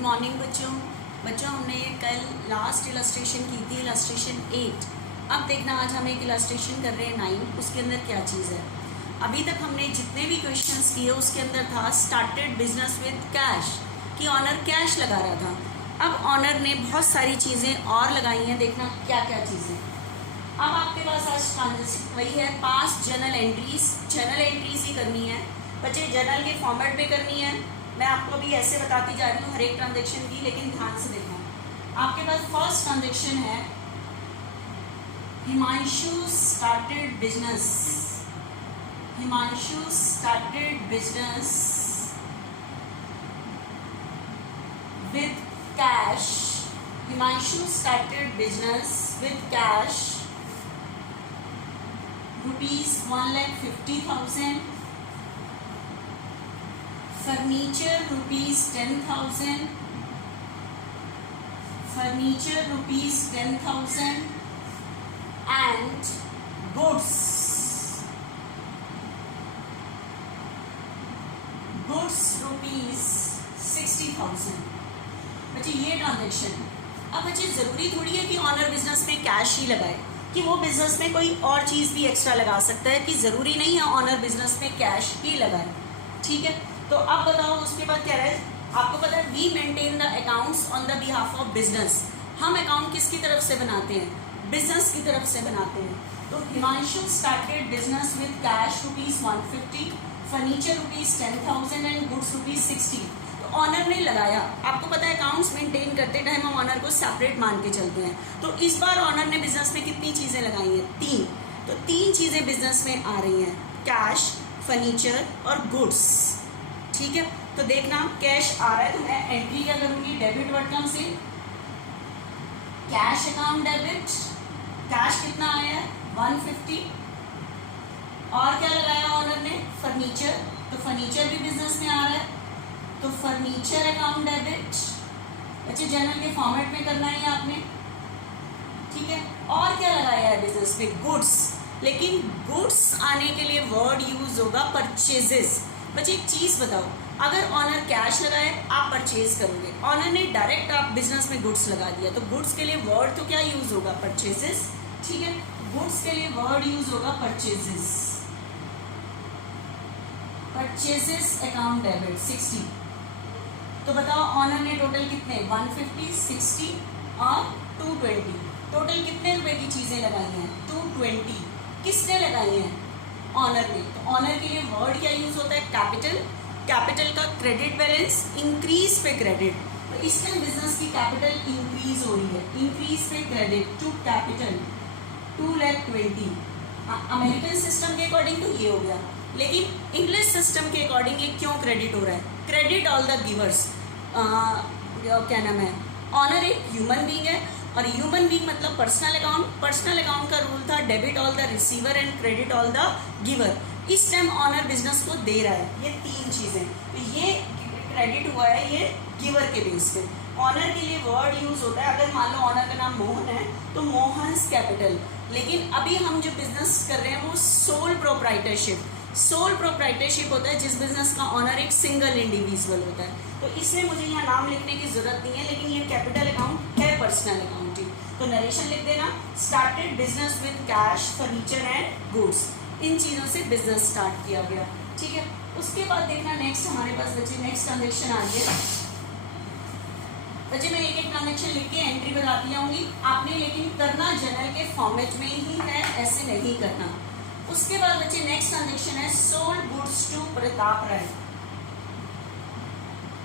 Good morning बच्चों हमने कल लास्ट इलस्ट्रेशन की थी, इलस्ट्रेशन 8। अब देखना आज हम एक इलस्ट्रेशन कर रहे हैं 9। उसके अंदर क्या चीज़ है? अभी तक हमने जितने भी क्वेश्चंस किए उसके अंदर था स्टार्टेड बिजनेस विद कैश, कि ऑनर कैश लगा रहा था। अब ऑनर ने बहुत सारी चीज़ें और लगाई हैं, देखना क्या क्या चीज़ें। अब आपके पास आज ट्रांजेक्शन वही है, पास्ट जर्नल एंट्रीज ही करनी है बच्चे, जर्नल के फॉर्मेट में करनी है। मैं आपको अभी ऐसे बताती जा रही हूँ हर एक ट्रांजेक्शन की, लेकिन ध्यान से देखना। आपके पास फर्स्ट ट्रांजेक्शन है Himanshu started business with cash. Himanshu started business with cash ₹1,50,000, furniture ₹10,000, and goods ₹60,000। बच्चे ये ट्रांजेक्शन। अब बच्चे ज़रूरी थोड़ी है कि ऑनर बिजनेस में कैश ही लगाए, कि वो बिजनेस में कोई और चीज़ भी एक्स्ट्रा लगा सकता है, कि ज़रूरी नहीं है ऑनर बिजनेस में कैश ही लगाए। ठीक है, तो अब बताओ उसके बाद क्या रहे। आपको पता है we maintain the accounts on the behalf of business. हम अकाउंट किसकी तरफ से बनाते हैं? बिजनेस की तरफ से बनाते हैं। तो Himanshu started business with cash ₹150, furniture ₹10,000 and goods ₹60। तो ऑनर ने लगाया। आपको पता है अकाउंट्स मेंटेन करते टाइम हम ऑनर को सेपरेट मान के चलते हैं। तो इस बार ऑनर ने बिजनेस में कितनी चीज़ें लगाई हैं? 3। तो 3 चीज़ें बिजनेस में आ रही हैं, कैश, फर्नीचर और गुड्स। ठीक है, तो देखना कैश आ रहा है तो मैं एंट्री क्या करूंगी? डेबिट बटन से कैश अकाउंट डेबिट। कैश कितना आया है? 150। और क्या लगाया ऑनर ने? फर्नीचर। तो फर्नीचर भी बिजनेस में आ रहा है, तो फर्नीचर अकाउंट डेबिट। बच्चे जर्नल के फॉर्मेट में करना है आपने। ठीक है, और क्या लगाया है बिजनेस में? गुड्स। लेकिन गुड्स आने के लिए वर्ड यूज होगा परचेजेस। बच्चे एक चीज़ बताओ, अगर ऑनर कैश लगाए आप परचेज करोगे, ऑनर ने डायरेक्ट आप बिजनेस में गुड्स लगा दिया, तो गुड्स के लिए वर्ड तो क्या यूज होगा? परचेजेस। ठीक है, गुड्स के लिए वर्ड यूज होगा परचेजेस। Purchases account debit 60। तो बताओ ऑनर ने टोटल कितने? 150, 60 और 220। टोटल कितने रुपए की चीजें लगाई हैं? 220। किसने लगाई हैं? ऑनर ने। तो ऑनर के लिए वर्ड क्या यूज होता है? कैपिटल। कैपिटल का क्रेडिट बैलेंस, इंक्रीज पे क्रेडिट। तो इस टाइम बिजनेस की कैपिटल इंक्रीज हो रही है, इंक्रीज पे credit to capital 2,20,000। American system के अकॉर्डिंग तो ये हो गया, लेकिन इंग्लिश सिस्टम के अकॉर्डिंग ये क्यों क्रेडिट हो रहा है? Credit all the givers. क्या नाम है? ऑनर एक ह्यूमन बीइंग है, और ह्यूमन बीइंग मतलब पर्सनल अकाउंट। पर्सनल अकाउंट का रूल था debit all the receiver and credit all the giver. इस टाइम ऑनर बिजनेस को दे रहा है ये 3 चीज़ें, तो ये क्रेडिट हुआ है ये गिवर के बेस पे। ऑनर के लिए वर्ड यूज होता है, अगर मान लो ऑनर का नाम मोहन है तो मोहन्स कैपिटल। लेकिन अभी हम जो बिजनेस कर रहे हैं वो सोल प्रोप्राइटरशिप। सोल प्रोप्राइटरशिप होता है जिस बिजनेस का ऑनर एक सिंगल इंडिविजुअल होता है। तो इसमें मुझे यहाँ नाम लिखने की जरूरत नहीं है, लेकिन ये कैपिटल अकाउंट है पर्सनल अकाउंटिंग। तो नरेशन लिख देना, started business with cash, furniture and goods. इन चीज़ों से बिजनेस स्टार्ट किया गया। ठीक है, उसके बाद देखना नेक्स्ट हमारे पास बच्चे नेक्स्ट ट्रांजेक्शन आ रही है। बच्चे मैं एक एक ट्रांजेक्शन लिख के एंट्री बताती जाऊंगी, आपने लेकिन करना जर्नल के फॉर्मेट में ही है, ऐसे नहीं करना। उसके बाद बच्चे नेक्स्ट ट्रांजेक्शन है sold goods to Pratap Rai.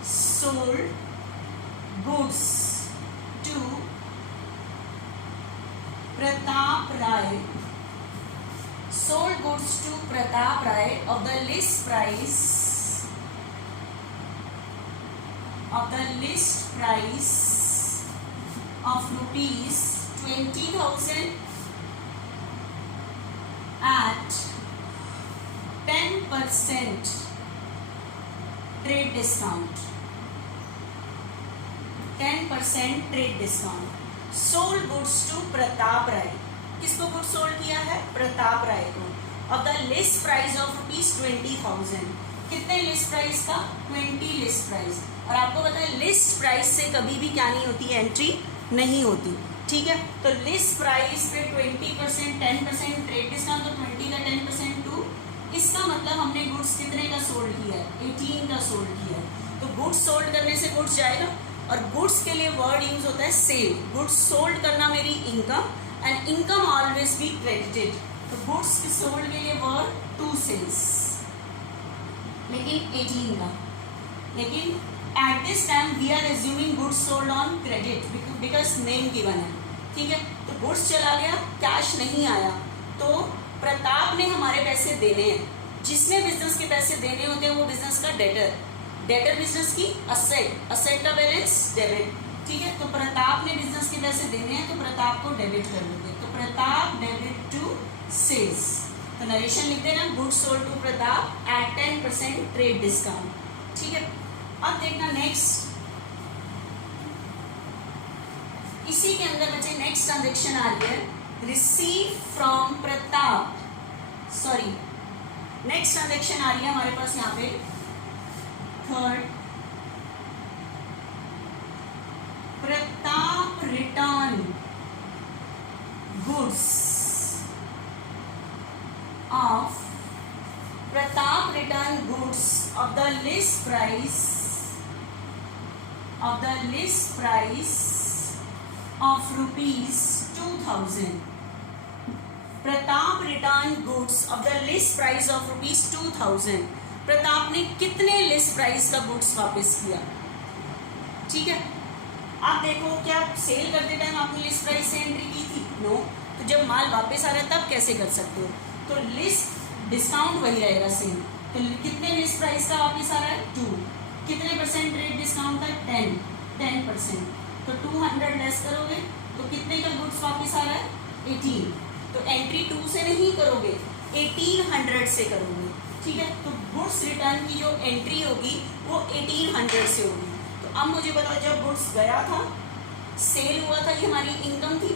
Sold goods to Pratap Rai. Sold goods to Pratap Rai of the list price of ₹20,000 at 10% trade discount. 10% trade discount. Sold goods to Pratap Rai. किसको गुड सोल्ड किया है? प्रताप राय को। Of the list price of ₹20,000। कितने list price का 20 list price. और आपको पता है लिस्ट प्राइस से कभी भी क्या नहीं होती, एंट्री नहीं होती, ठीक है। तो लिस्ट प्राइस पे 20%, 10% ट्रेड डिस्काउंट, तो 20 का 10% टू, इसका मतलब हमने गुड्स कितने का सोल्ड किया है, 18 का सोल्ड किया है। तो गुड्स सोल्ड करने से गुड्स जाएगा, और गुड्स के लिए वर्ड यूज होता है सेल। गुड्स सोल्ड करना मेरी income, and income always be credited. तो गुड्स सोल्ड के लिए वर्ड टू सेल्स, लेकिन 18 का। लेकिन at this time we are assuming goods sold on credit because name given है, ठीक है। तो गुड्स चला गया, कैश नहीं आया, तो प्रताप ने हमारे पैसे देने हैं। जिसने बिजनेस के पैसे देने होते हैं वो बिजनेस का डेटर, डेटर बिजनेस की असेट, असेट का बैलेंस डेबिट, ठीक है। तो प्रताप ने बिजनेस के पैसे देने हैं, तो प्रताप को डेबिट कर दोगे। तो प्रताप डेबिट टू सेल्स। तो नरेशन लिख देना, goods sold to Pratap at 10% trade discount, ठीक है। अब देखना नेक्स्ट, इसी के अंदर बच्चे नेक्स्ट ट्रांजेक्शन आ रही है receive from Pratap, sorry next transaction आ रही है हमारे पास यहाँ पे third, Pratap return goods of, Pratap return goods of the list price, of the list price of rupees 2000. Pratap return goods of the list price of rupees 2000। Pratap ने कितने लिस्ट प्राइस का गुड्स वापस किया, ठीक है। आप देखो, क्या सेल करते टाइम आपने लिस्ट प्राइस से एंट्री की थी? नो। तो जब माल वापस आ रहा है तब कैसे कर सकते हो? तो लिस्ट डिस्काउंट वही रहेगा सेम। तो कितने लिस्ट प्राइस का वापस आ रहा है 2, कितने परसेंट रेट डिस्काउंट था 10%। तो 200 लेस करोगे तो कितने का गुड्स वापस आ रहा है 18। तो एंट्री 2 से नहीं करोगे, 1800 से करोगे, ठीक है। तो गुड्स रिटर्न की जो एंट्री होगी वो 1800 से होगी। तो अब मुझे बताओ, जब गुड्स गया था, सेल हुआ था, ये हमारी इनकम थी,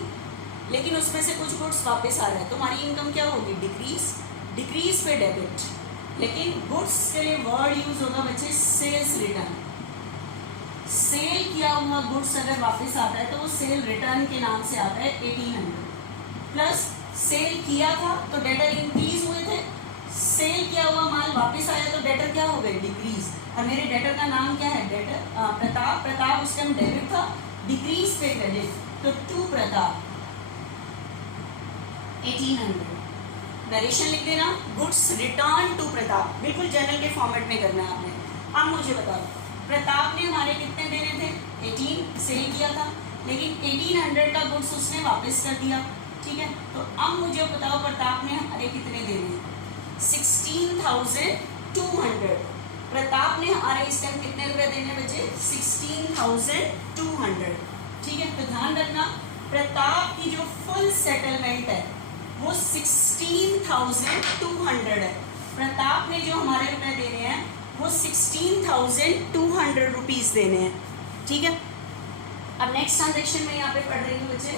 लेकिन उसमें से कुछ गुड्स वापस आ रहा है, तो हमारी इनकम क्या होगी, डिक्रीज, डिक्रीज पे डेबिट। लेकिन गुड्स के लिए वर्ड यूज होगा बच्चे सेल्स रिटर्न। सेल किया हुआ गुड्स अगर वापस आता है तो वो सेल रिटर्न के नाम से आता है 1800। प्लस सेल किया था तो डेटर इंक्रीज हुए थे, सेल किया हुआ माल वापस आया तो डेटर क्या हो गए, डिक्रीज। और मेरे डेटर का नाम क्या है, डेटर प्रताप। प्रताप उस टाइम डेबिट था, डिक्रीज पे क्रेडिट, तो टू प्रताप 1800। नरेशन लिख देना, गुड्स रिटर्न टू प्रताप, बिल्कुल जनरल के फॉर्मेट में करना है आपने। अब मुझे बताओ, प्रताप ने हमारे कितने देने थे, 18 सेल किया था, लेकिन 1800 का गुड्स उसने वापस कर दिया, ठीक है। तो अब मुझे बताओ, प्रताप ने हमारे कितने देने, 16,200। प्रताप ने हमारे इस टाइम कितने रुपए देने बचे, 16,200, ठीक है। तो ध्यान रखना, प्रताप की जो फुल सेटलमेंट है वो 16,200 है। प्रताप ने जो हमारे रुपए देने हैं वो 16,200 रुपीज देने हैं, ठीक है। अब नेक्स्ट ट्रांजेक्शन में यहाँ पे पढ़ रही हूँ बच्चे,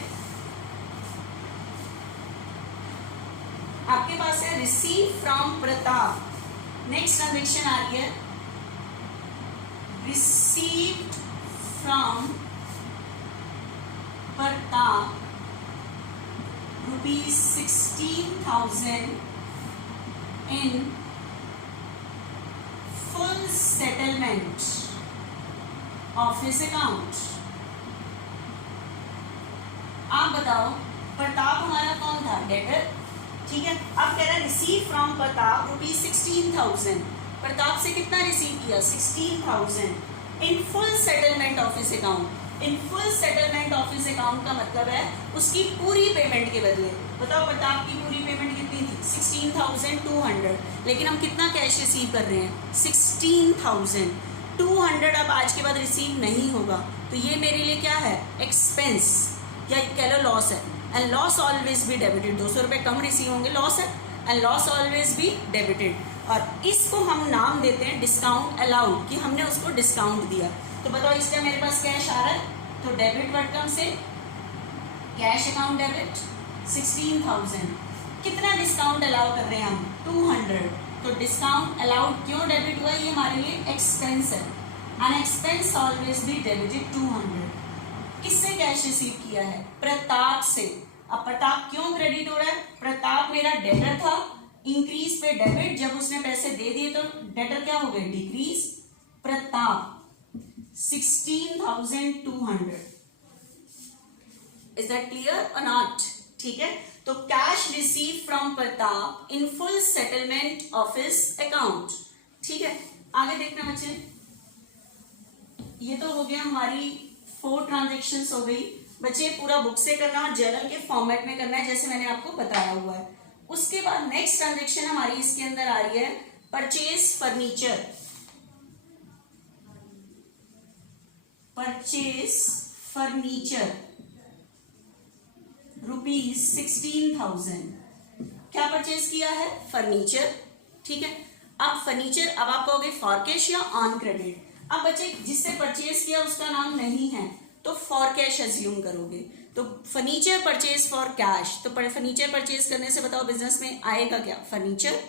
आपके पास है receive from Pratap. Next transaction आ रही है received from Pratap rupees 16,000 in full settlement of his account। आप बताओ, प्रताप हमारा कौन था, डेटर, ठीक है। अब कह रहा है receive from Pratap rupees 16,000। Pratap से कितना रिसीव किया, 16,000 in full settlement of his account. In full settlement of his account का मतलब है उसकी पूरी पेमेंट के बदले। बताओ, प्रताप की पूरी पेमेंट कितनी थी, 16,200, लेकिन हम कितना कैश रिसीव कर रहे हैं, 16,200। अब आज के बाद रिसीव नहीं होगा, तो ये मेरे लिए क्या है, एक्सपेंस, या कह लो लॉस है। एंड लॉस ऑलवेज भी डेबिटेड, 200 रुपये कम रिसीव होंगे, लॉस है, एंड लॉस ऑलवेज भी डेबिटेड। और इसको हम नाम देते हैं डिस्काउंट अलाउड, कि हमने उसको डिस्काउंट दिया। तो बताओ, इस टाइम मेरे पास कैश आ रहा है, तो डेबिट वर्ड कम से कैश अकाउंट डेबिट 16,000। कितना डिस्काउंट अलाउ कर रहे हैं हम, 200। तो डिस्काउंट अलाउड क्यों डेबिट हुआ, ये हमारे लिए एक्सपेंस है। An expense always be debited 200। किससे कैश रिसीव किया है, प्रताप से। अब प्रताप क्यों क्रेडिट हो रहा है, प्रताप मेरा डेटर था, इंक्रीज पे डेबिट, जब उसने पैसे दे दिए तो डेटर क्या हो गए, decrease. Pratap 16,200। Is that clear और नॉट? ठीक है, तो cash receive from Pratap in full settlement of his account. ठीक है, आगे देखना बच्चे, ये तो हो गया हमारी 4 ट्रांजेक्शन्स हो गई। बच्चे पूरा बुक से करना और जर्नल के फॉर्मेट में करना है जैसे मैंने आपको बताया हुआ है। उसके बाद नेक्स्ट ट्रांजेक्शन हमारी इसके अंदर आ रही है परचेज फर्नीचर। Purchase furniture ₹16,000। क्या परचेज किया है, फर्नीचर। ठीक है, अब फर्नीचर, अब आप कहोगे फॉर कैश या ऑन क्रेडिट। अब बच्चे जिससे परचेज किया उसका नाम नहीं है तो फॉर कैश अज्यूम करोगे। तो फर्नीचर परचेज फॉर कैश, तो फर्नीचर परचेज करने से बताओ बिजनेस में आएगा क्या, फर्नीचर,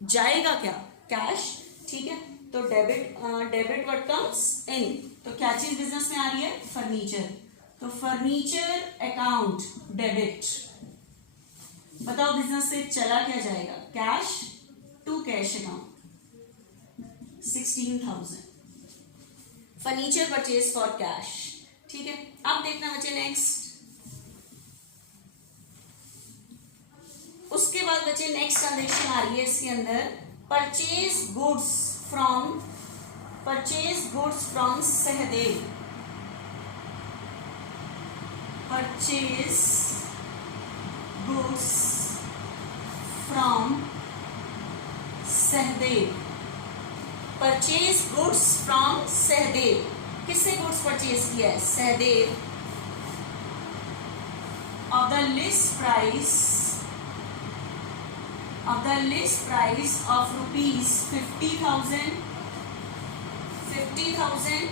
जाएगा क्या, कैश। ठीक है, तो डेबिट व्हाट कम्स इन, तो क्या चीज बिजनेस में आ रही है, फर्नीचर। तो फर्नीचर अकाउंट डेबिट, बताओ बिजनेस से चला क्या जाएगा, cash to cash account 16,000। Furniture purchase for cash. ठीक है, अब देखना बच्चे नेक्स्ट, उसके बाद बच्चे नेक्स्ट ट्रांजेक्शन आ रही है इसके अंदर purchase goods from Sahdev. Purchase goods from Sahdev. Purchase goods from Sahdev, किससे गुड्स परचेज किया है, Sahdev. Of the list price of ₹50,000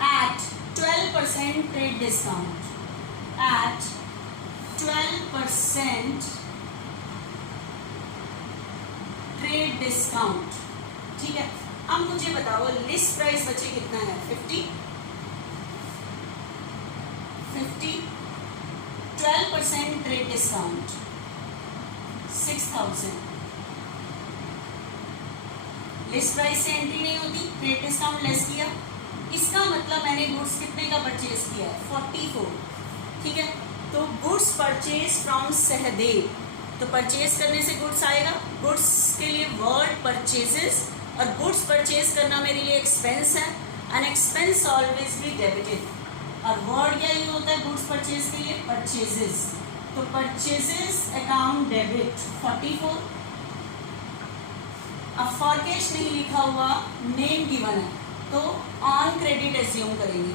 at 12% trade discount, at 12% trade discount. ठीक है, अब मुझे बताओ लिस्ट प्राइस बचे कितना है, 50, 12% ट्रेड डिस्काउंट 6,000। लिस्ट प्राइस से एंट्री नहीं होती, ट्रेड डिस्काउंट लेस किया, इसका मतलब मैंने गुड्स कितने का परचेज किया है, 44। ठीक है, तो गुड्स परचेज फ्रॉम सहदेव, तो परचेज करने से गुड्स आएगा, गुड्स के लिए वर्ड परचेजेस, और गुड्स परचेज करना मेरे लिए एक्सपेंस है, an expense always be debited, और वर्ड क्या यूज होता है गुड्स परचेज के लिए, परचेजेस। तो परचेजेस अकाउंट डेबिट 44। अब फॉर कैश नहीं लिखा हुआ, नेम गिवन है, तो ऑन क्रेडिट एज्यूम करेंगे।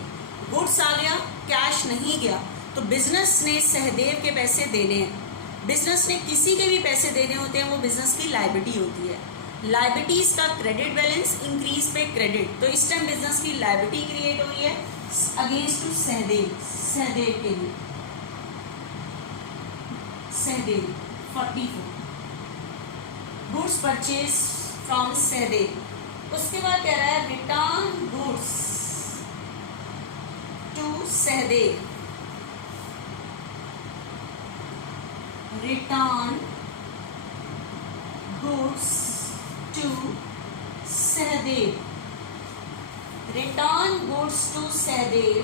गुड्स आ गया, कैश नहीं गया, तो बिजनेस ने सहदेव के पैसे देने हैं। बिजनेस ने किसी के भी पैसे देने होते हैं, वो बिजनेस की लायबिलिटी होती है। लायबिलिटीज का क्रेडिट बैलेंस इंक्रीज पे क्रेडिट, तो इस टाइम बिजनेस की लायबिलिटी क्रिएट हो रही है अगेंस्ट टू सहदेव के लिए, Sahdev 44 goods purchase from Sahdev. उसके बाद कह रहा है return goods to Sahdev, return goods to Sahdev, return goods to Sahdev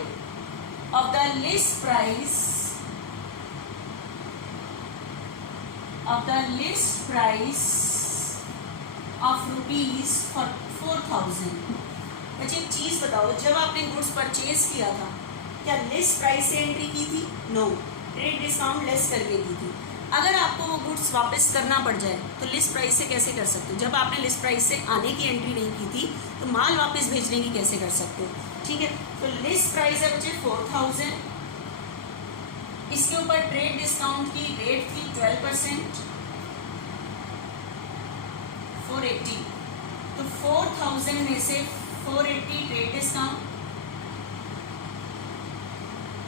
of the list price of ₹4,000। मुझे एक चीज बताओ, जब आपने गुड्स परचेज किया था क्या लिस्ट प्राइस से एंट्री की थी, नो, ट्रेड डिस्काउंट लेस करके की थी। अगर आपको वो गुड्स वापस करना पड़ जाए तो लिस्ट प्राइस से कैसे कर सकते हो, जब आपने लिस्ट प्राइस से आने की एंट्री नहीं की थी तो माल वापस भेजने की कैसे कर सकते हो। ठीक है, तो लिस्ट प्राइस है बच्चे 4,000, इसके ऊपर ट्रेड डिस्काउंट की रेट थी 12%, 480, तो 4,000 में से 480 ट्रेड डिस्काउंट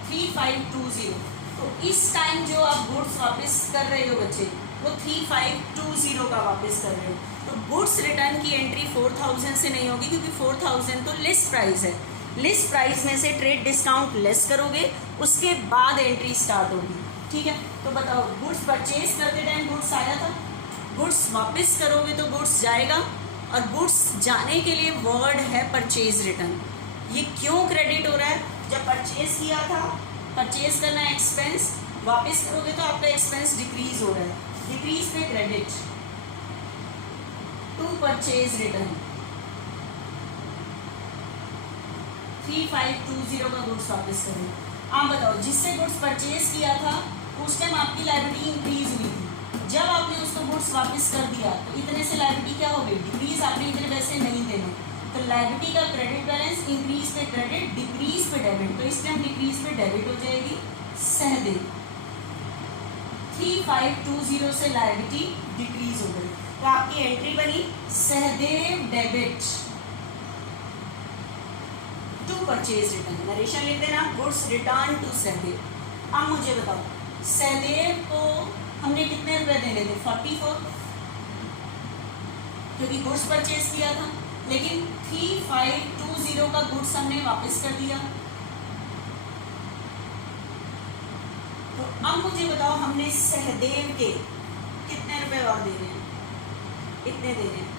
3520। तो इस टाइम जो आप गुड्स वापस कर रहे हो बच्चे, वो 3520 का वापस कर रहे हो, तो गुड्स रिटर्न की एंट्री 4000 से नहीं होगी, क्योंकि 4000 तो लिस्ट प्राइस है। लिस्ट प्राइस में से ट्रेड डिस्काउंट लेस करोगे, उसके बाद एंट्री स्टार्ट होगी। ठीक है, तो बताओ गुड्स परचेज करते टाइम गुड्स आया था, गुड्स वापस करोगे तो गुड्स जाएगा, और गुड्स जाने के लिए वर्ड है परचेज रिटर्न। ये क्यों क्रेडिट हो रहा है? जब परचेज किया था, परचेज करना एक्सपेंस, वापस करोगे तो आपका एक्सपेंस डिक्रीज हो रहा है, डिक्रीज पे क्रेडिट टू परचेज रिटर्न। 3520 का गुड्स वापस करें। आप बताओ जिससे गुड्स परचेज किया था उस टाइम आपकी लायबिलिटी इंक्रीज हुई थी, जब आपने उसको गुड्स वापस कर दिया तो इतने से लायबिलिटी क्या हो गई? डिक्रीज। आपने इतने पैसे नहीं देने, तो लायबिलिटी का क्रेडिट बैलेंस इंक्रीज पे क्रेडिट, डिक्रीज पे डेबिट, तो इस टाइम डिक्रीज पे डेबिट हो जाएगी सहदेव। 3520 से लायबिलिटी डिक्रीज हो गई, तो आपकी एंट्री बनी Sahdev debit to purchase return. Narration लिख देना, गुड्स रिटर्न टू सहदेव। अब मुझे बताओ सहदेव को हमने कितने रुपए देने थे? 44, क्योंकि गुड्स परचेज किया था, लेकिन 3520 का गुड्स हमने वापस कर दिया। तो अब मुझे बताओ हमने सहदेव के कितने रुपए और देने हैं? इतने देने हैं,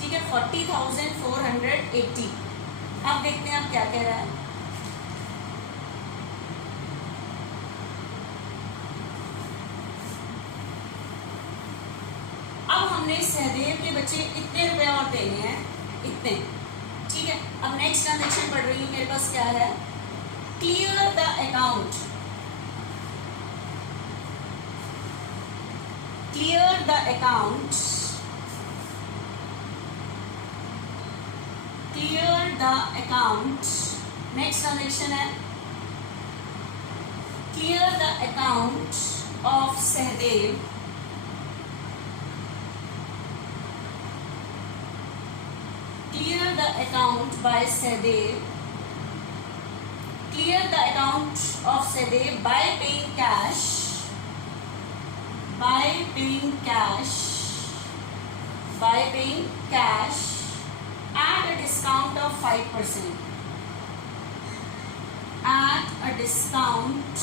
ठीक है, 40,480। अब देखते हैं आप क्या कह रहा है। अब हमने सहदेव के बच्चे इतने रुपए और देने हैं, इतने, ठीक है। अब नेक्स्ट ट्रांजेक्शन पढ़ रही हूँ, मेरे पास क्या है? Clear the account, clear the account, clear the account. Next transaction है clear the account of Sahdev clear the account by Sahdev, clear the account of Sahdev by paying cash, by paying cash, by paying cash at a discount of 5%, at a discount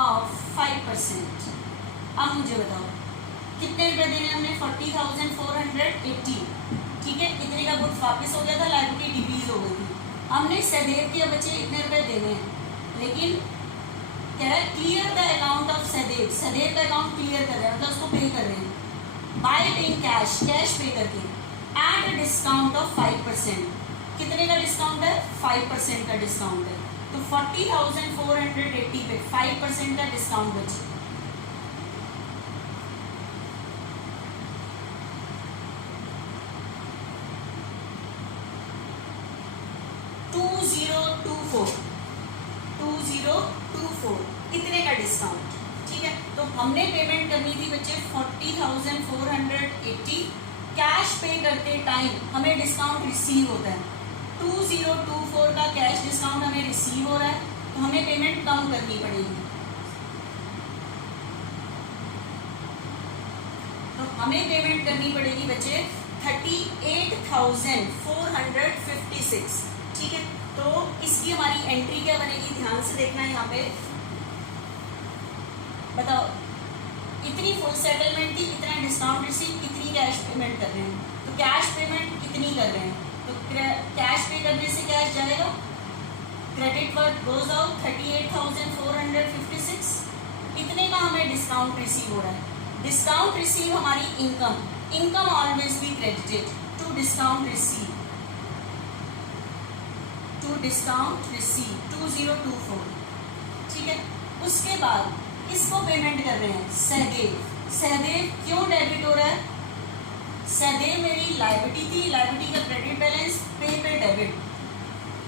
of 5%। अब मुझे बताओ कितने रुपए देने हमने? 40,480, ठीक है। इतने का गुड्स वापस हो गया था, लायबिलिटी डिक्रीज हो गई थी। हमने सहदेव के बच्चे इतने रुपए देने हैं, लेकिन कह रहा है clear the account of Sahdev, Sahdev का अकाउंट क्लियर कर रहे हैं, मतलब उसको पे कर रहे हैं बाय पेइंग कैश, कैश पे करके, एट अ डिस्काउंट ऑफ 5%। कितने का डिस्काउंट है? 5% का डिस्काउंट है, तो 40,480 पे 5% का डिस्काउंट बचे। इतने का डिस्काउंट, ठीक है। तो हमने पेमेंट करनी थी बच्चे 40,480, कैश पे करते टाइम हमें डिस्काउंट रिसीव होता है। 2024 का कैश डिस्काउंट हमें रिसीव हो रहा है, तो हमें पेमेंट कम करनी पड़ेगी। तो हमें पेमेंट करनी पड़ेगी बच्चे 38,456, ठीक है। तो इसकी हमारी एंट्री क्या बनेगी? ध्यान से देखना है यहाँ पे। बताओ इतनी फुल सेटलमेंट थी, इतना डिस्काउंट रिसीव, इतनी कैश पेमेंट कर रहे हैं, तो कैश पेमेंट इतनी कर रहे हैं, तो कैश पे करने से कैश जाएगा, क्रेडिट वर्ड गोज आउट 38,456। इतने का हमें डिस्काउंट रिसीव हो रहा है। डिस्काउंट रिसीव हमारी income, income always be credited to discount receive, to discount receive 2024, ठीक है। उसके बाद इसको पेमेंट कर रहे हैं सहदेव। सहदेव क्यों डेबिट हो रहा है? सहदेव मेरी लायबिलिटी थी, लायबिलिटी का क्रेडिट बैलेंस, पे पे डेबिट,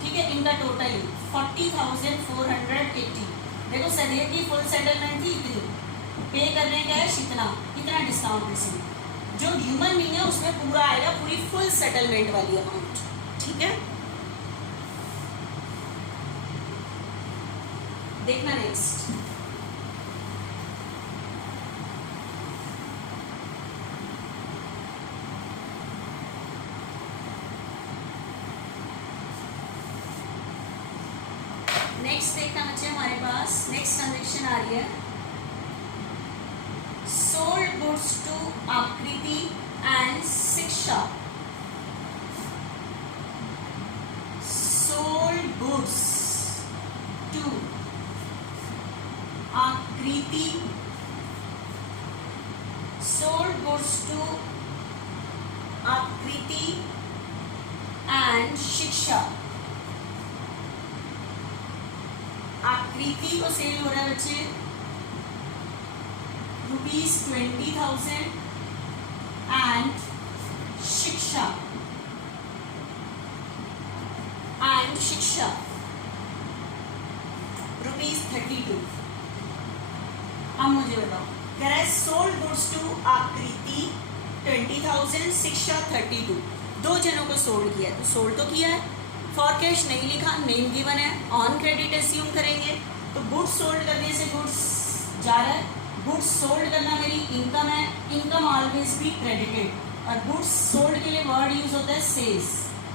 ठीक है। इनका टोटल 40,480। देखो सहदेव की फुल सेटलमेंट थी इतनी, पे कर रहे हैं कैश इतना, इतना डिस्काउंट रिसीव। जो ह्यूमन बीइंग है उसमें पूरा आएगा, पूरी फुल सेटलमेंट वाली अमाउंट, ठीक है। देखना नेक्स्ट, नेक्स्ट देखना बच्चे हमारे पास नेक्स्ट ट्रांजेक्शन आ रही है sold goods to Akriti and शिक्षा. सोल्ड गुड्स टू आकृति, sold goods to Akriti and शिक्षा. आकृति को सेल हो रहा है बच्चे ₹20,000 एंड शिक्षा ₹32. अब मुझे बताओ कह रहा है सोल्ड गुड्स टू आकृति 20,000, शिक्षा 32. दो जनों को सोल्ड किया है, तो सोल्ड तो किया है, फॉर कैश नहीं लिखा, नेम गिवन है, ऑन क्रेडिट एज्यूम करेंगे. तो गुड्स सोल्ड करने से गुड्स जा रहा है, गुड्स सोल्ड करना मेरी इनकम है, इनकम ऑलवेज भी क्रेडिटेड. और गुड्स सोल्ड के लिए वर्ड यूज होता है सेल्स.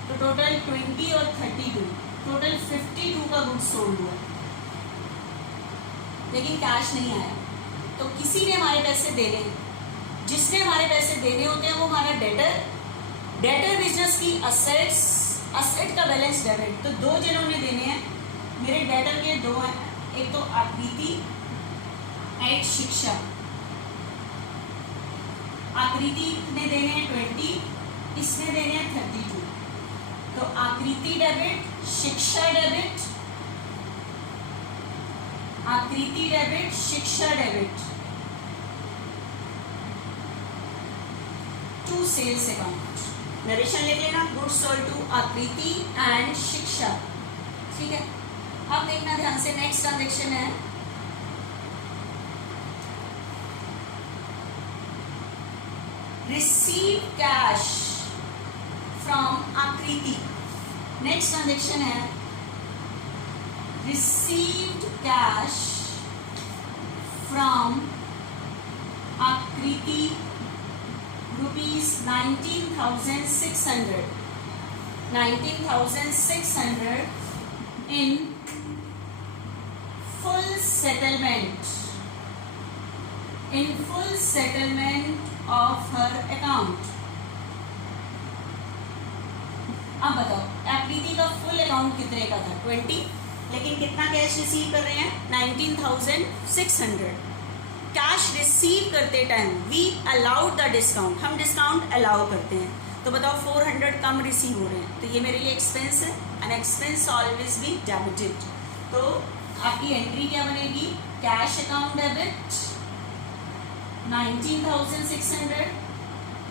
तो टोटल 20 और 32, टोटल 52 का गुड्स सोल्ड हुआ, लेकिन कैश नहीं आया. तो किसी ने हमारे पैसे देने, जिसने हमारे पैसे देने होते हैं वो हमारा डेटर. डेटर बिजनेस की असेट्स, असेट का बैलेंस डेबिट. तो दो जनों ने देने हैं, मेरे डेटर के दो हैं, एक तो आकृति एंड शिक्षा. आकृति ने देने हैं 20, इसने देने हैं 32. तो आकृति debit, Shiksha debit, Akriti debit, Shiksha debit to sales account. Narration लिख लेना, goods sold to Akriti and Shiksha. ठीक है, अब देखना ध्यान से नेक्स्ट ट्रांजेक्शन है receive cash from Akriti. Next transaction है received cash from Akriti ₹19,600. 19,600 in full settlement, in full settlement of her account. अब बताओ आकृति का फुल अकाउंट कितने का था 20, लेकिन कितना कैश रिसीव कर रहे हैं 19,600. कैश रिसीव करते time we allowed the discount, हम डिस्काउंट अलाउ करते हैं. तो बताओ 400 कम रिसीव हो रहे हैं, तो ये मेरे लिए एक्सपेंस है. An expense always be debited. तो आपकी एंट्री क्या बनेगी, cash account debit 19,600,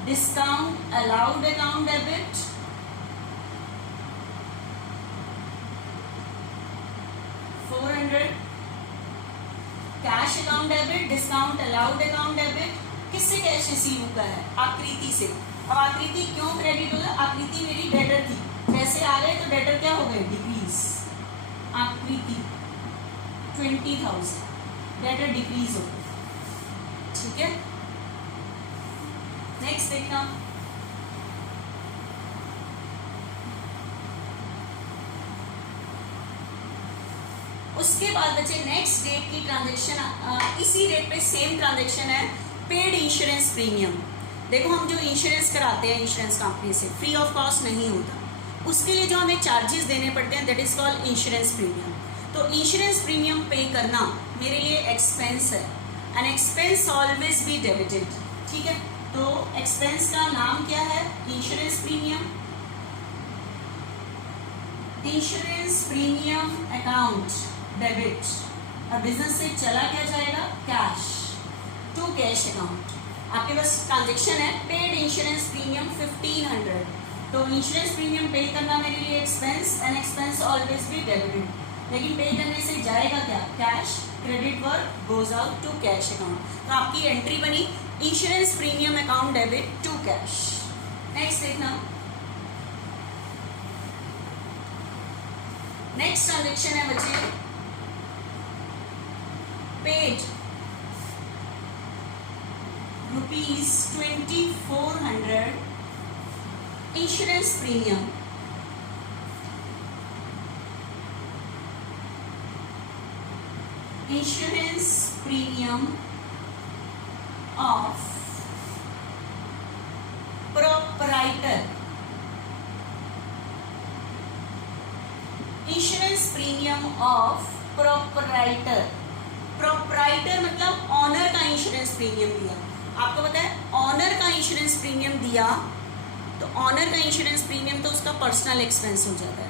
discount allowed account debit 400, cash account debit, discount allowed account debit. किससे कैश रिसीव हुआ है, आकृति से. अब आकृति क्यों क्रेडिट होगा, आकृति मेरी डेटर थी, पैसे आ गए तो डेटर क्या हो गए, डिक्रीज. आकृति 20,000, डेटर डिक्रीज हो गई. ठीक है, नेक्स्ट देखना उसके बाद बचे नेक्स्ट डेट की ट्रांजेक्शन. इसी डेट पे सेम ट्रांजेक्शन है पेड इंश्योरेंस प्रीमियम. देखो हम जो इंश्योरेंस कराते हैं इंश्योरेंस कंपनी से फ्री ऑफ कॉस्ट नहीं होता, उसके लिए जो हमें चार्जेस देने पड़ते हैं that is called insurance premium. तो इंश्योरेंस प्रीमियम पे करना मेरे लिए एक्सपेंस है, an expense always be debited. ठीक है, तो एक्सपेंस का नाम क्या है, insurance premium. Insurance premium account debit. और बिजनेस से चला क्या जाएगा, कैश टू कैश अकाउंट. आपके पास ट्रांजेक्शन है पेड इंश्योरेंस प्रीमियम 1500. तो इंश्योरेंस प्रीमियम पे करना मेरे लिए expense, and expense always be debited. लेकिन पे करने से जाएगा क्या, cash. Credit work goes out to cash account. तो आपकी एंट्री बनी insurance premium account debit to cash. Next देखना, नेक्स्ट ट्रांजेक्शन है बच्चे paid ₹2400 insurance premium insurance premium of proprietor, insurance premium of proprietor. Proprietor मतलब ऑनर का insurance premium दिया। आपको पता है ऑनर का इंश्योरेंस प्रीमियम दिया तो ऑनर का इंश्योरेंस प्रीमियम तो उसका पर्सनल एक्सपेंस हो जाता है,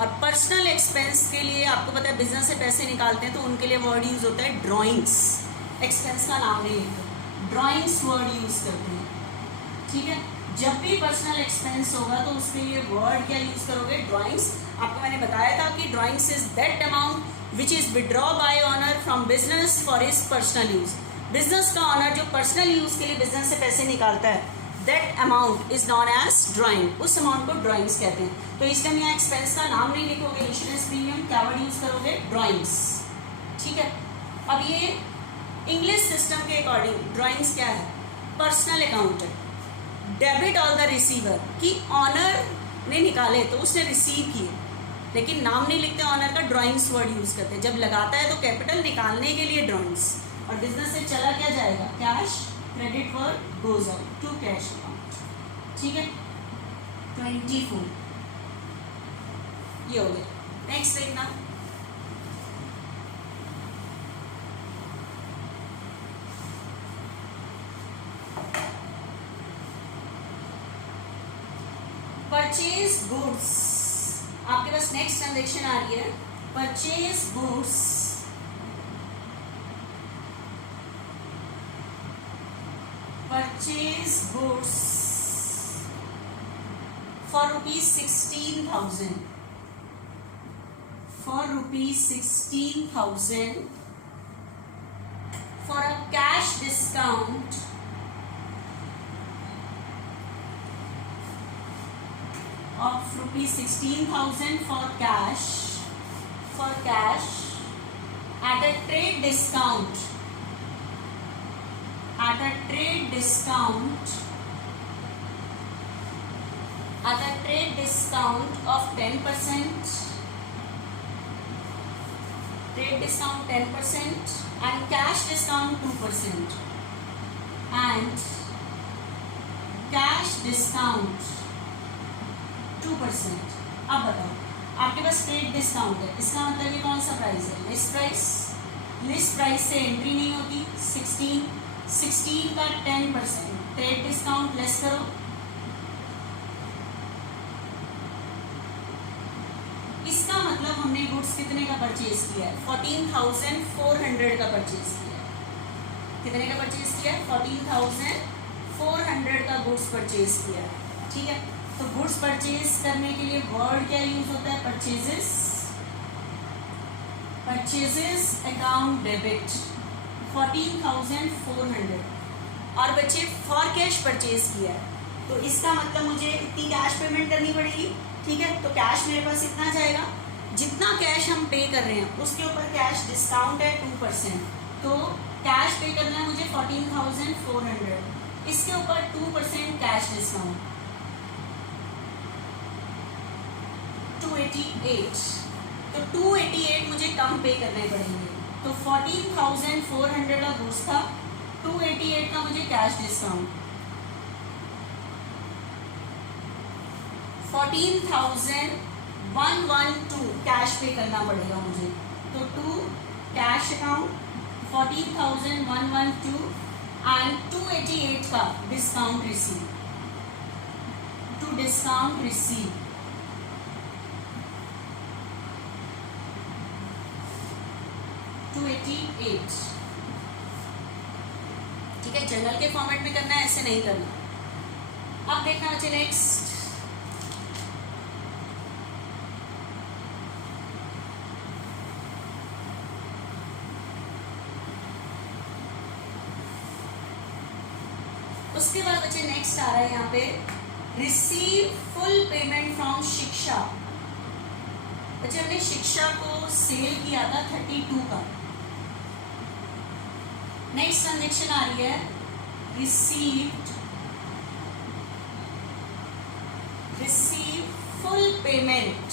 और पर्सनल एक्सपेंस के लिए आपको पता है बिजनेस से पैसे निकालते हैं तो उनके लिए वर्ड यूज होता है ड्राइंग्स। एक्सपेंस का नाम नहीं लिखते, ड्राइंग्स वर्ड यूज करते हैं। ठीक है, जब भी पर्सनल एक्सपेंस होगा तो उसके लिए वर्ड क्या यूज करोगे? ड्राइंग्स। आपको मैंने बताया था कि drawings is that amount which is withdraw by owner from business for his personal use. Business का ऑनर जो पर्सनल यूज के लिए बिजनेस से पैसे निकालता है, that amount is known as drawing. उस अमाउंट को ड्राइंग्स कहते हैं। तो इस टाइम यहाँ एक्सपेंस का नाम नहीं लिखोगे, इंश्योरेंस प्रीमियम, क्या वर्ड यूज करोगे? ड्राइंग्स। ठीक है, अब ये इंग्लिश सिस्टम के अकॉर्डिंग ड्राइंग्स क्या है? पर्सनल अकाउंट है। डेबिट ऑल द रिसीवर, कि ऑनर ने निकाले तो उसने रिसीव किए, लेकिन नाम नहीं लिखते ऑनर का, ड्राइंग्स वर्ड यूज करते हैं। जब लगाता है तो कैपिटल निकालने के लिए ड्राइंग्स, और बिजनेस से चला क्या जाएगा? Cash. Credit word goes out to cash account. ठीक है, 24 ये हो गया। नेक्स्ट देखना, परचेज गुड्स। आपके पास नेक्स्ट ट्रांजेक्शन आ रही है, purchase goods for rupees 16,000, for rupees 16,000 for a cash discount of rupees 16,000 for cash at a trade discount at a trade discount of 10%, trade discount 10% and cash discount 2%, and cash discount 2%। अब बताओ, आपके पास trade discount है, इसका मतलब ये कौन सा price है? List price. लिस्ट प्राइस से एंट्री नहीं होती। 16 का 10%, ट्रेड डिस्काउंट लेस करो, इसका मतलब हमने गुड्स कितने का परचेज किया है? 14,400 का परचेज किया है। कितने का परचेज किया है? 14,400 का गुड्स परचेज किया है। ठीक है, तो गुड्स परचेज करने के लिए वर्ड क्या यूज होता है? परचेजेस। परचेजेस अकाउंट डेबिट 14,400, और बच्चे फॉर कैश परचेज किया है तो इसका मतलब मुझे इतनी कैश पेमेंट करनी पड़ेगी। ठीक है, तो कैश मेरे पास इतना जाएगा, जितना कैश हम पे कर रहे हैं उसके ऊपर कैश डिस्काउंट है 2%, तो कैश पे करना है मुझे 14,400, इसके ऊपर 2% कैश डिस्काउंट 288, तो 288 मुझे कम पे करने पड़ेंगे। तो 14,400 का गुड्स था, 288 का मुझे कैश डिस्काउंट, 14,112 कैश पे करना पड़ेगा मुझे। तो 2 कैश अकाउंट 14,112 एंड 288 का discount receive, to discount receive 288। ठीक है, जनरल के फॉर्मेट में करना है, ऐसे नहीं करना। अब देखना बच्चे नेक्स्ट, उसके बाद बच्चे नेक्स्ट आ रहा है यहाँ पे रिसीव फुल पेमेंट फ्रॉम शिक्षा। बच्चे हमने शिक्षा को सेल किया था 32 का। नेक्स्ट ट्रांजेक्शन आ रही है रिसीव फुल पेमेंट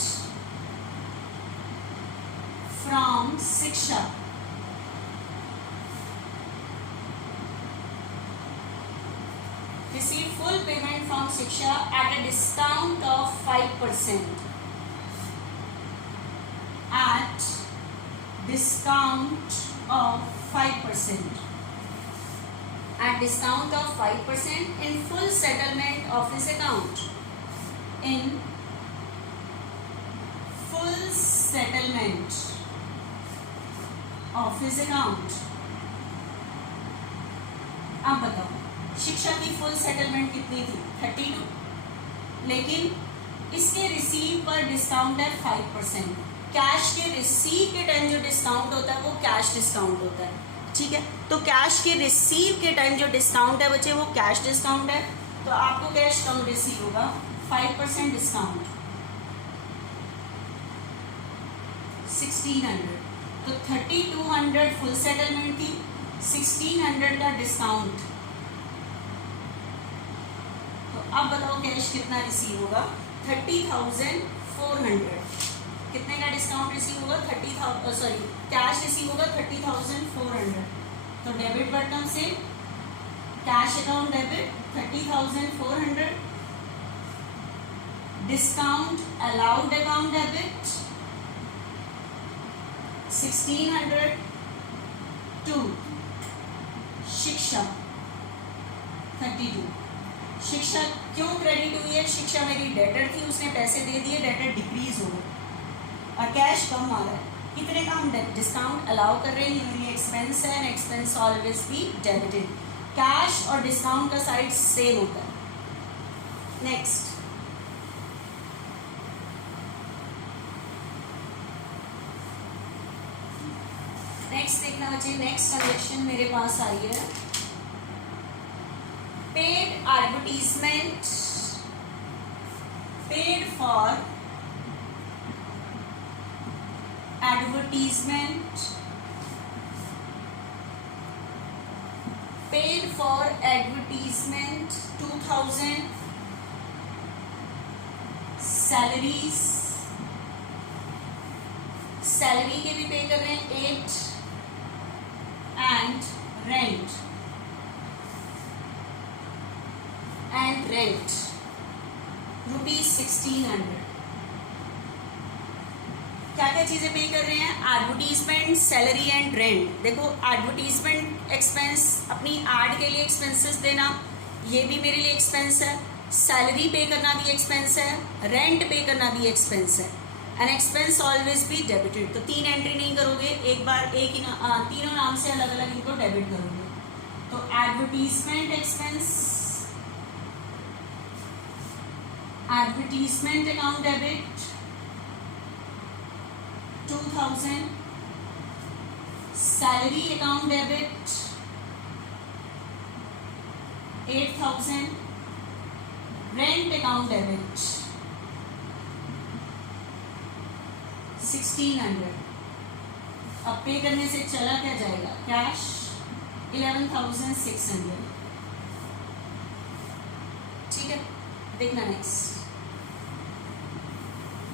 फ्रॉम शिक्षा full payment from Shiksha at a discount of 5%. At discount of 5%. At discount of 5% in full settlement of his account. In full settlement of his account. अब बताओ शिक्षा की full settlement कितनी थी 32, लेकिन इसके receive पर डिस्काउंट है 5%. कैश के रिसीव के टाइम जो डिस्काउंट होता है वो कैश डिस्काउंट होता है. ठीक है, तो कैश के रिसीव के टाइम जो डिस्काउंट है बच्चे वो कैश डिस्काउंट है. तो आपको कैश कम रिसीव होगा 5% डिस्काउंट 1600. तो 3200 फुल सेटलमेंट थी, 1600 का डिस्काउंट. तो अब बताओ कैश कितना रिसीव होगा 30,400. कितने का डिस्काउंट रिसीव होगा 30,000 सॉरी कैश रिसीव होगा 30,400. तो डेबिट बटन से cash account debit 30,400. Discount allowed account debit 1600 to Shiksha 32. शिक्षा क्यों क्रेडिट हुई है? शिक्षा मेरी डेटर थी, उसने पैसे दे दिए, डेटर डिक्रीज हो गई और कैश कम आ रहा है. कितने का हम डिस्काउंट अलाउ कर रहे हैं? ये मेरी एक्सपेंस है and expense always be debited. Cash और डिस्काउंट का साइड सेम होता है. नेक्स्ट देखना बच्चे, नेक्स्ट ट्रांजेक्शन मेरे पास आई है. Paid advertisement, paid for advertisement, paid for advertisement 2000. Salaries, salary के भी पे कर रहे हैं 8 and rent ₹1600. क्या क्या चीजें पे कर रहे हैं? Advertisement, salary and rent. देखो एडवर्टीजमेंट एक्सपेंस अपनी एड के लिए एक्सपेंसेस देना, ये भी मेरे लिए एक्सपेंस है. सैलरी पे करना भी एक्सपेंस है, रेंट पे करना भी एक्सपेंस है. An expense always be debited. तो 3 एंट्री नहीं करोगे, एक बार एक ही तीनों नाम से अलग अलग इनको डेबिट करोगे. तो advertisement expense, advertisement account debit 2000. Salary account debit 8000. Rent account debit 1600. अब पे करने से चला क्या जाएगा? कैश 11,600. ठीक है, देखना नेक्स्ट.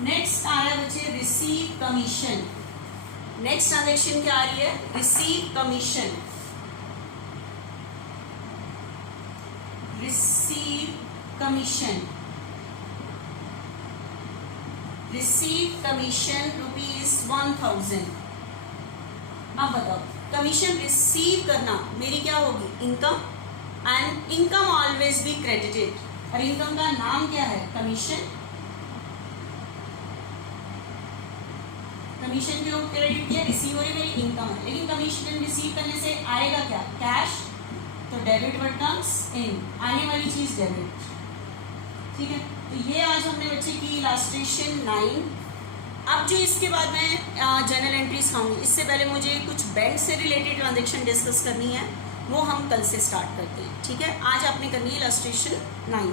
नेक्स्ट आ रहा है बच्चे रिसीव कमीशन. नेक्स्ट ट्रांजेक्शन क्या आ रही है? Receive commission. Receive commission, receive commission ₹1000. अब बताओ कमीशन रिसीव करना मेरी क्या होगी? Income. And income always be credited. और इनकम का नाम क्या है? कमीशन. कमीशन क्यों क्रेडिट किया? रिसीव हो रही मेरी इनकम है, लेकिन कमीशन रिसीव करने से आएगा क्या? कैश. तो डेबिट वर्ड कम्स इन, आने वाली चीज डेबिट. ठीक है, तो ये आज हमने बच्चे की इलास्ट्रेशन 9. अब जो इसके बाद मैं जर्नल एंट्रीज खाऊंगी, इससे पहले मुझे कुछ बैंक से रिलेटेड ट्रांजेक्शन डिस्कस करनी है, वो हम कल से स्टार्ट करते हैं. ठीक है, आज आपने करनी है इलास्ट्रेशन 9.